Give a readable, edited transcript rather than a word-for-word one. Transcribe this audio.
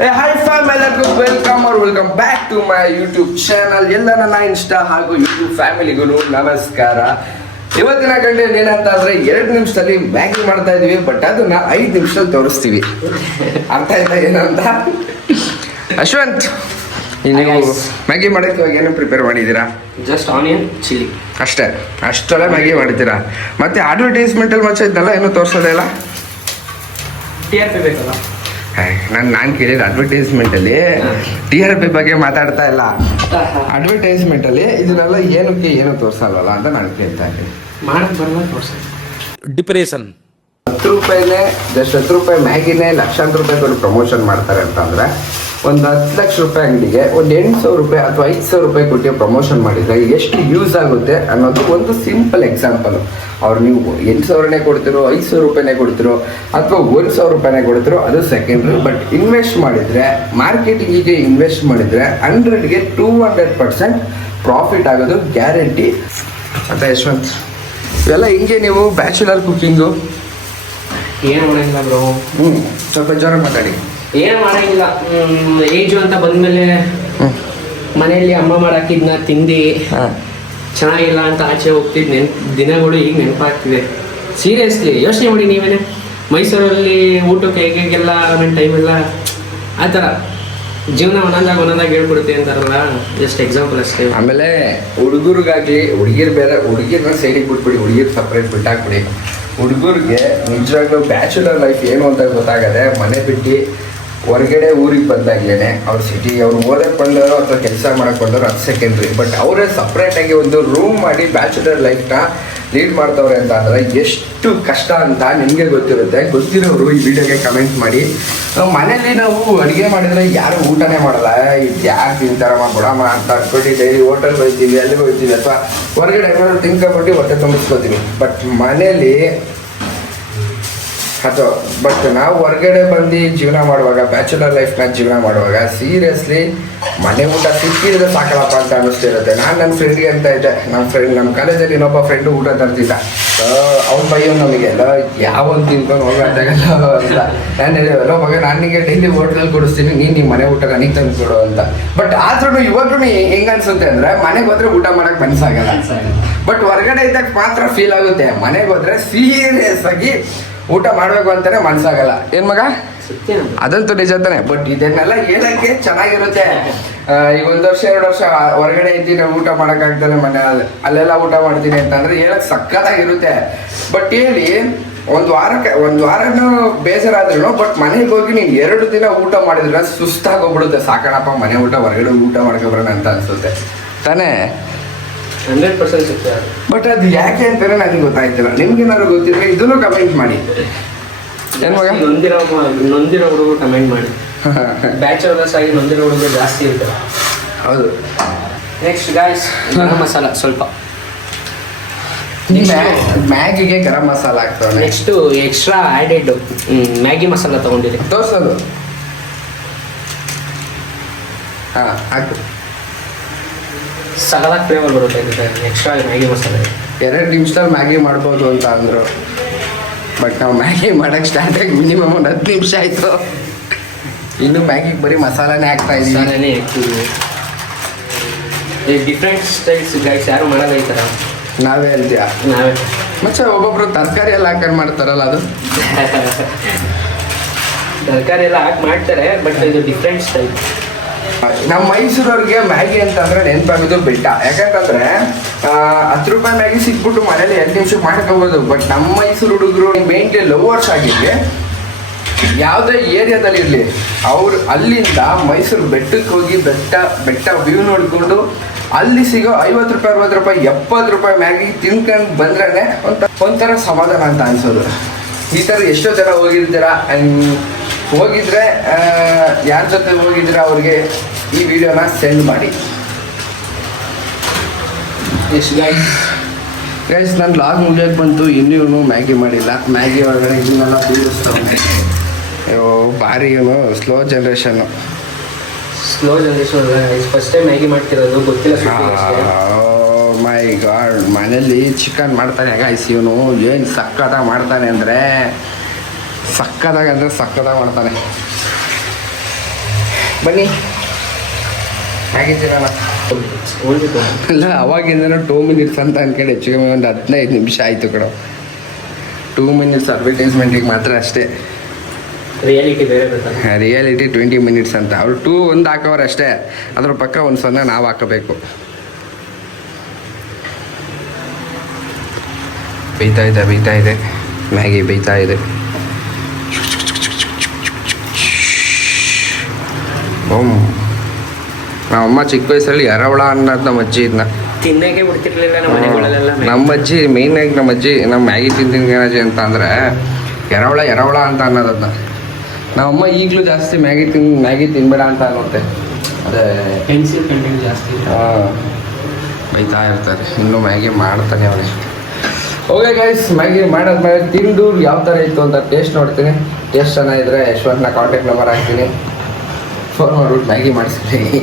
Hi fam, ಎಲ್ಲರಿಗೂ welcome back to my YouTube channel. ಎಲ್ಲ ನನ್ನ ಇನ್ಸ್ಟಾ ಹಾಗೂ ಯೂಟ್ಯೂಬ್ ಫ್ಯಾಮಿಲಿಗೂ ನಮಸ್ಕಾರ. ಇವತ್ತಿನ ಕಂಟೆಂಟ್ ಏನಂತ ಅಂದ್ರೆ 2 ನಿಮಿಷದಲ್ಲಿ ಮ್ಯಾಗಿ ಮಾಡ್ತಾ ಇದೀವಿ, ಬಟ್ ಅದನ್ನ 5 ನಿಮಿಷದಲ್ಲಿ ತೋರಿಸ್ತೀವಿ. ಅರ್ಥ ಆಯ್ತಾ ಏನಂತ? ಅಶ್ವಂತ್, ನೀವು ಮ್ಯಾಗಿ ಮಾಡಕ್ಕೆ ಇವಾಗ ಏನು ಪ್ರಿಪೇರ್ ಮಾಡಿದ್ದೀರಾ? ಜಸ್ಟ್ ಆನಿಯನ್ ಚಿಲ್ಲಿ ಅಷ್ಟೆಲ್ಲ ಮ್ಯಾಗಿ ಮಾಡಿದ್ದೀರಾ? ಮತ್ತೆ ಅಡ್ವರ್ಟೈಸ್ಮೆಂಟಲ್ಲಿ ಮಚ್ಚ ಇದನ್ನೆಲ್ಲ ಏನು ತೋರಿಸೋದೇ ಇಲ್ಲ. TRP ಬೇಕಲ್ಲ? ನಾನು ಕೇಳಿದ ಅಡ್ವರ್ಟೈಸ್ಮೆಂಟಲ್ಲಿ TRP ಬಗ್ಗೆ ಮಾತಾಡ್ತಾ ಇಲ್ಲ. ಅಡ್ವರ್ಟೈಸ್ಮೆಂಟಲ್ಲಿ ಇದನ್ನೆಲ್ಲ ಏನಕ್ಕೆ ಏನು ತೋರಿಸಲ್ವಲ್ಲ ಅಂತ ನಾನು ಕೇಳ್ತಾ ಇದ್ದೀನಿ. ಮಾಡಕ್ ಬರಲ್ಲ ತೋರಿಸ. ಡಿಪ್ರೆಷನ್ 10 ರೂಪಾಯಿನೇ, ಜಸ್ಟ್ 10 ರೂಪಾಯಿ ಮ್ಯಾಗಿನೇ ಲಕ್ಷಾಂತರ ರೂಪಾಯಿ ಕೊಟ್ಟು ಪ್ರಮೋಷನ್ ಮಾಡ್ತಾರೆ ಅಂತಂದರೆ, ಒಂದು 10 ಲಕ್ಷ ರೂಪಾಯಿ ಅಂಗಡಿಗೆ ಒಂದು 800 ರೂಪಾಯಿ ಅಥವಾ 5,000 ರೂಪಾಯಿ ಕೊಟ್ಟು ಪ್ರಮೋಷನ್ ಮಾಡಿದರೆ ಎಷ್ಟು ಯೂಸ್ ಆಗುತ್ತೆ ಅನ್ನೋದು ಒಂದು ಸಿಂಪಲ್ ಎಕ್ಸಾಂಪಲು. ಅವ್ರು ನೀವು 8,000ನೇ ಕೊಡ್ತಿರೋ, 5,000 ರೂಪಾಯಿನೇ ಕೊಡ್ತಿರೋ, ಅಥವಾ 1,000 ರೂಪಾಯಿನೇ ಕೊಡ್ತಿರೋ, ಅದು ಸೆಕೆಂಡ್ರಿ. ಬಟ್ ಇನ್ವೆಸ್ಟ್ ಮಾಡಿದರೆ, ಮಾರ್ಕೆಟಿಂಗಿಗೆ ಇನ್ವೆಸ್ಟ್ ಮಾಡಿದರೆ 100ಗೆ 200% ಪ್ರಾಫಿಟ್ ಆಗೋದು ಗ್ಯಾರಂಟಿ ಅಂತ. ಯಶವಂತ್, ಇವೆಲ್ಲ ಹಿಂಗೆ ನೀವು ಬ್ಯಾಚುಲರ್ ಕುಕ್ಕಿಂಗು ಏನು ಮಾಡಂಗಿಲ್ಲ ಬ್ರೋ. ಸ್ವಲ್ಪ ಜೋರ ಮಾತಾಡಿ. ಏನು ಮಾಡಂಗಿಲ್ಲ. ಏಜು ಅಂತ ಬಂದಮೇಲೆ ಮನೆಯಲ್ಲಿ ಅಮ್ಮ ಮಾಡಾಕಿದ್ನ ತಿಂದು ಚೆನ್ನಾಗಿಲ್ಲ ಅಂತ ಆಚೆ ಹೋಗ್ತಿದ್ದು ದಿನಗಳು ಈಗ ನೆನಪಾಗ್ತಿದೆ. ಸೀರಿಯಸ್ಲಿ ಯೋಚನೆ ಮಾಡಿ ನೀವೇನೆ. ಮೈಸೂರಲ್ಲಿ ಊಟಕ್ಕೆ ಹೇಗೆಲ್ಲ ನನ್ನ ಟೈಮೆಲ್ಲ ಆ ಥರ ಜೀವನ ಒಂದೊಂದಾಗಿ ಹೇಳ್ಕೊಡುತ್ತೆ ಅಂತಾರಲ್ಲ, ಜಸ್ಟ್ ಎಕ್ಸಾಂಪಲ್ ಅಷ್ಟೇ. ಆಮೇಲೆ ಹುಡುಗರಿಗಾಗಲಿ, ಹುಡುಗಿರು ಬೇರೆ, ಹುಡುಗಿರನ್ನ ಸೈಡಿಗೆ ಬಿಟ್ಬಿಡಿ, ಹುಡುಗಿರು ಸಪ್ರೇಟ್ ಬಿಟ್ಟಾಕ್ಬಿಡಿ. ಹುಡುಗರಿಗೆ ನಿಜವಾಗ್ಲೂ ಬ್ಯಾಚುಲರ್ ಲೈಫ್ ಏನು ಅಂತ ಗೊತ್ತಾಗದೆ ಮನೆ ಬಿಟ್ಟು ಹೊರಗಡೆ ಊರಿಗೆ ಬಂದಾಗ್ಲೇ ಅವ್ರು ಸಿಟಿ, ಅವ್ರು ಓದಕ್ಕೆ ಬಂದವರು ಅಥವಾ ಕೆಲಸ ಮಾಡಕ್ಕೆ ಬಂದವರು, ಅದು ಸೆಕೆಂಡ್ರಿ. ಬಟ್ ಅವರೇ ಸಪ್ರೇಟಾಗಿ ಒಂದು ರೂಮ್ ಮಾಡಿ ಬ್ಯಾಚುಲರ್ ಲೈಫ್ನ ಲೀಡ್ ಮಾಡ್ತವ್ರೆ ಅಂತ ಅಂದರೆ ಎಷ್ಟು ಕಷ್ಟ ಅಂತ ನಿಮಗೆ ಗೊತ್ತಿರುತ್ತೆ. ಗೊತ್ತಿರೋರು ಈ ವಿಡಿಯೋಗೆ ಕಮೆಂಟ್ ಮಾಡಿ. ಮನೇಲಿ ನಾವು ಅಡುಗೆ ಮಾಡಿದರೆ ಯಾರು ಊಟನೇ ಮಾಡಲ್ಲ, ಇದು ಯಾರು ತಿಂತಾರಮ್ಮ ಬಿಡಮ್ಮ ಅಂತ ಅಂದ್ಬಿಟ್ಟು ಡೈಲಿ ಹೋಟೆಲ್ಗೆ ಹೋಗ್ತೀವಿ, ಅಲ್ಲಿಗೆ ಹೋಗ್ತೀವಿ, ಅಥವಾ ಹೊರಗಡೆ ಏನಾದ್ರು ತಿನ್ಕೊಬಿಟ್ಟು ಹೊಟ್ಟೆ ತುಂಬಿಸ್ಕೋತೀವಿ. ಬಟ್ ಮನೇಲಿ ಬಟ್ ನಾವು ಹೊರಗಡೆ ಬಂದು ಜೀವನ ಮಾಡುವಾಗ, ಬ್ಯಾಚುಲರ್ ಲೈಫ್ನ ಜೀವನ ಮಾಡುವಾಗ ಸೀರಿಯಸ್ಲಿ ಮನೆ ಊಟ ಸಿಕ್ಕಿದ್ರೆ ಸಾಕಲ್ಲಪ್ಪ ಅಂತ ಅನ್ನಿಸ್ತಿರುತ್ತೆ. ನಾನು ನನ್ನ ಫ್ರೆಂಡಿಗೆ ಅಂತ ಇದ್ದೆ, ನಮ್ಮ ಕಾಲೇಜಲ್ಲಿ ಇನ್ನೊಬ್ಬ ಫ್ರೆಂಡು ಊಟ ತರ್ತಿದ್ದ. ಅವ್ನ ಬೈಯೋ ನಮಗೆ ಎಲ್ಲ ಯಾವೊಂದು ತಿನ್ಕೊಂಡು ಹೋಗೋದಾಗಲ್ಲ ಅಂತ. ನಾನು ಹೇಳಿದೆಲ್ಲ ಮಗ, ನಾನು ನಿಮಗೆ ಡೈಲಿ ಹೋಟ್ಲಲ್ಲಿ ಕೊಡಿಸ್ತೀನಿ, ನಿಮ್ಮ ಮನೆ ಊಟ ನನಗೆ ತಂದು ಕೊಡು ಅಂತ. ಬಟ್ ಆದ್ರೂ ಇವಾಗ್ಲೂ ಹೆಂಗೆ ಅನ್ಸುತ್ತೆ ಅಂದರೆ, ಮನೆಗೆ ಹೋದ್ರೆ ಊಟ ಮಾಡೋಕ್ಕೆ ಮನಸ್ಸಾಗಲ್ಲ. ಬಟ್ ಹೊರಗಡೆ ಇದ್ದಾಗ ಮಾತ್ರ ಫೀಲ್ ಆಗುತ್ತೆ. ಮನೆಗೆ ಹೋದ್ರೆ ಸೀರಿಯಸ್ ಆಗಿ ಊಟ ಮಾಡಬೇಕು ಅಂತಾನೆ ಮನ್ಸಾಗಲ್ಲ. ಏನ್ ಮಗ? ಅದಂತೂ ನಿಜ ತಾನೆ. ಬಟ್ ಇದನ್ನೆಲ್ಲ ಹೇಳಕ್ಕೆ ಚೆನ್ನಾಗಿರುತ್ತೆ. ಈಗ 1 ವರ್ಷ 2 ವರ್ಷ ಹೊರಗಡೆ ಇದ್ದೀನಿ, ಊಟ ಮಾಡೋಕ್ಕಾಗ್ತಾನೆ, ಮನೆ ಅಲ್ಲೆಲ್ಲ ಊಟ ಮಾಡ್ತೀನಿ ಅಂತಂದ್ರೆ ಹೇಳಕ್ ಸಕ್ಕತ್ತಾಗಿರುತ್ತೆ. ಬಟ್ ಹೇಳಿ ಒಂದು ವಾರನೂ ಬೇಜಾರಾದ್ರೂ, ಬಟ್ ಮನೆಗೆ ಹೋಗಿ ನೀನು 2 ದಿನ ಊಟ ಮಾಡಿದ್ರೆ ಸುಸ್ತಾಗೋಗ್ಬಿಡುತ್ತೆ. ಸಾಕಣಪ್ಪ ಮನೆ ಊಟ ಹೊರಗಡೆ ಊಟ ಮಾಡ್ಕೊಬರೋಣ ಅಂತ ಅನ್ಸುತ್ತೆ ತಾನೇ? 100% ಸಿಗ್ತದೆ. ಬಟ್ ಅದು ಯಾಕೆ ಅಂತಾರೆ ನನಗೆ ಗೊತ್ತಾಯ್ತಿಲ್ಲ. ನಿಮ್ಗೆ ಏನಾದ್ರು ಗೊತ್ತಿದ್ರೆ ಇದನ್ನು ಕಮೆಂಟ್ ಮಾಡಿ. ನೊಂದಿರೋ ಹುಡುಗರು ಕಮೆಂಟ್ ಮಾಡಿ. ಬ್ಯಾಚುಲರ್ಸ್ ಆಗಿ ನೊಂದಿರೋ ಹುಡುಗರು ಜಾಸ್ತಿ ಇರ್ತಾರೆ. ಹೌದು. ನೆಕ್ಸ್ಟ್ ಗಾಯ್ಸ್, ಗರಂ ಮಸಾಲ ಸ್ವಲ್ಪ. ಮ್ಯಾಗಿಗೆ ಗರಂ ಮಸಾಲ ಹಾಕ್ತಾರೆ. Next extra added Maggi masala ತೊಗೊಂಡಿದೆ. ತೋರ್ಸೋದು. ಹಾಂ, ಹಾಕು. ಸಗದಾಗಿ ಫ್ಲೇವರ್ ಬರುತ್ತೆ ಎಕ್ಸ್ಟ್ರಾ ಮ್ಯಾಗಿ ಮಸಾಲೆ. 2 ನಿಮಿಷದಲ್ಲಿ ಮ್ಯಾಗಿ ಮಾಡ್ಬೋದು ಅಂತ ಅಂದರು. ಬಟ್ ನಾವು ಮ್ಯಾಗಿ ಮಾಡೋಕ್ಕೆ ಸ್ಟಾರ್ಟ್ ಆಗಿ ಮಿನಿಮಮ್ ಒಂದು 10 ನಿಮಿಷ ಆಯಿತು. ಇನ್ನು ಮ್ಯಾಗಿಗೆ ಬರೀ ಮಸಾಲಾನೇ ಹಾಕ್ತಾ ಮಸಾಲೆನೇ ಹಾಕ್ತಿದ್ವಿ. ಡಿಫ್ರೆಂಟ್ ಸ್ಟೈಲ್ಸ್ ಗೈಸ್, ಯಾರು ಮಾಡಲ್ಲ ಈ ಥರ. ನಾವೇ ಹೇಳ್ತೀಯ? ನಾವೇ. ಮತ್ತೆ ಒಬ್ಬೊಬ್ರು ತರಕಾರಿ ಎಲ್ಲ ಹಾಕೊಂಡು ಮಾಡ್ತಾರಲ್ಲ, ಅದು ತರಕಾರಿ ಎಲ್ಲ ಹಾಕಿ ಮಾಡ್ತಾರೆ, ಬಟ್ ಇದು ಡಿಫ್ರೆಂಟ್ ಸ್ಟೈಲ್. ನಮ್ಮ ಮೈಸೂರವ್ರಿಗೆ ಮ್ಯಾಗಿ ಅಂತಂದ್ರೆ ನೆನಪಾಗೋದು ಬೆಟ್ಟ. ಯಾಕಂತಂದ್ರೆ 10 ರೂಪಾಯಿ ಮ್ಯಾಗಿ ಸಿಕ್ಬಿಟ್ಟು ಮನೇಲಿ 2 ನಿಮಿಷಕ್ಕೆ ಮಾಡ್ಕೋಬೋದು. ಬಟ್ ನಮ್ಮ ಮೈಸೂರು ಹುಡುಗರು ಮೇಂಟೈನ್ ಲವರ್ಸ್ ಆಗಿರಲಿ, ಯಾವುದೇ ಏರಿಯಾದಲ್ಲಿ ಇರಲಿ, ಅವ್ರು ಅಲ್ಲಿಂದ ಮೈಸೂರು ಬೆಟ್ಟಕ್ಕೆ ಹೋಗಿ ಬೆಟ್ಟ ವ್ಯೂ ನೋಡಿಕೊಂಡು ಅಲ್ಲಿ ಸಿಗೋ 50 ರೂಪಾಯಿ 60 ರೂಪಾಯಿ 70 ರೂಪಾಯಿ ಮ್ಯಾಗಿ ತಿನ್ಕೊಂಡು ಬಂದ್ರೇ ಒಂಥರ ಸಮಾಧಾನ ಅಂತ ಅನ್ಸೋದು. ಈ ಥರ ಎಷ್ಟೋ ಜನ ಹೋಗಿದ್ರೆ ಯಾರ ಜೊತೆ ಹೋಗಿದ್ರೆ ಅವ್ರಿಗೆ ಈ ವಿಡಿಯೋನ ಸೆಂಡ್ ಮಾಡಿ. ಎಷ್ಟು ಗೈಸ್ ನನ್ನ ಲಾಗ್ ಮುಗಿಯೋಕ್ಕೆ ಬಂತು, ಇನ್ನೂ ಮ್ಯಾಗಿ ಮಾಡಿಲ್ಲ. ಮ್ಯಾಗಿ ಒಳಗಡೆ ಇದನ್ನೆಲ್ಲ ಬೀಳಿಸ್ತಾವೆ. ಅಯ್ಯೋ ಭಾರಿ slow generation. First time Maggi ಮಾಡ್ತಿರೋದು, ಗೊತ್ತಿಲ್ಲ. ಮೈ ಗಾಡ್, ಮನೇಲಿ ಚಿಕನ್ ಮಾಡ್ತಾನೆ ಗೈಸ್ ಇವನು. ಏನು ಸಕ್ಕತ್ತಾಗಿ ಮಾಡ್ತಾನೆ ಅಂದರೆ ಸಕ್ಕತ್ತಾಗಿ ಮಾಡ್ತಾನೆ. ಬನ್ನಿ ಆಗಿದ್ದೀರಣ್ಣ ಇಲ್ಲ ಅವಾಗಿಂದನೂ 2 ಮಿನಿಟ್ಸ್ ಅಂತ ಅನ್ಕೊಂಡು ಹೆಚ್ಚು ಕಮ್ಮಿ ಒಂದು 15 ನಿಮಿಷ ಆಯಿತು ಕಣೋ. 2 ಮಿನಿಟ್ಸ್ ಅಡ್ವರ್ಟೈಸ್ಮೆಂಟಿಗೆ ಮಾತ್ರ ಅಷ್ಟೇ. ರಿಯಾಲಿಟಿ ಬೇರೆ ಗೊತ್ತಾ? ರಿಯಾಲಿಟಿ 20 ಮಿನಿಟ್ಸ್ ಅಂತ. ಅವ್ರು 2 ಒಂದು ಹಾಕೋರು ಅಷ್ಟೇ, ಅದ್ರ ಪಕ್ಕ ಒಂದು 0 ನಾವು ಹಾಕಬೇಕು. ಬೇಯ್ತಾ ಇದೆ ಮ್ಯಾಗಿ ಬೇಯ್ತಾ ಇದೆ. ನಮ್ಮಮ್ಮ ಚಿಕ್ಕ ವಯಸ್ಸಲ್ಲಿ ಎರವಳ ಅನ್ನೋದು ನಮ್ಮ ಅಜ್ಜಿ ಇದನ್ನ ತಿನ್ನಕ್ಕೆ ಬಿಡ್ತಿರ್ಲಿಲ್ಲ ನಮ್ಮ ಮನೆಗಳಲ್ಲೆಲ್ಲ. ನಮ್ಮ ಅಜ್ಜಿ ಮೇಯ್ನಾಗಿ ನಮ್ಮ ಮ್ಯಾಗಿ ತಿಂತೀನಿ ಅಂತ ಅಂದರೆ ಎರವಳ ಅಂತ ಅನ್ನೋದನ್ನ. ನಮ್ಮಮ್ಮ ಈಗಲೂ ಜಾಸ್ತಿ ಮ್ಯಾಗಿ ತಿನ್ಬೇಡ ಅಂತ ಅನ್ನುತ್ತೆ. ಅದೇ ಪೆನ್ಸಿಲ್ ಕಂಟೆಂಟ್ ಜಾಸ್ತಿ. ಬೈತಾ ಇರ್ತಾರೆ. ಇನ್ನೂ ಮ್ಯಾಗಿ ಮಾಡ್ತಾನೆ ಅವನೇ. ಓಕೆ ಗೈಸ್, ಮ್ಯಾಗಿ ಮಾಡಾದ್ಮೇಲೆ ತಿಂದು ಯಾವ ಥರ ಇತ್ತು ಅಂತ ಟೇಸ್ಟ್ ನೋಡ್ತೀನಿ. ಟೇಸ್ಟ್ ಚೆನ್ನಾಗಿದ್ರೆ ಯಶ್ವಂತನ ಕಾಂಟ್ಯಾಕ್ಟ್ ನಂಬರ್ ಹಾಕ್ತೀನಿ, ಫೋನ್ ಮಾಡ್ಬಿಟ್ಟು ಮ್ಯಾಗಿ ಮಾಡಿಸ್ತೀನಿ.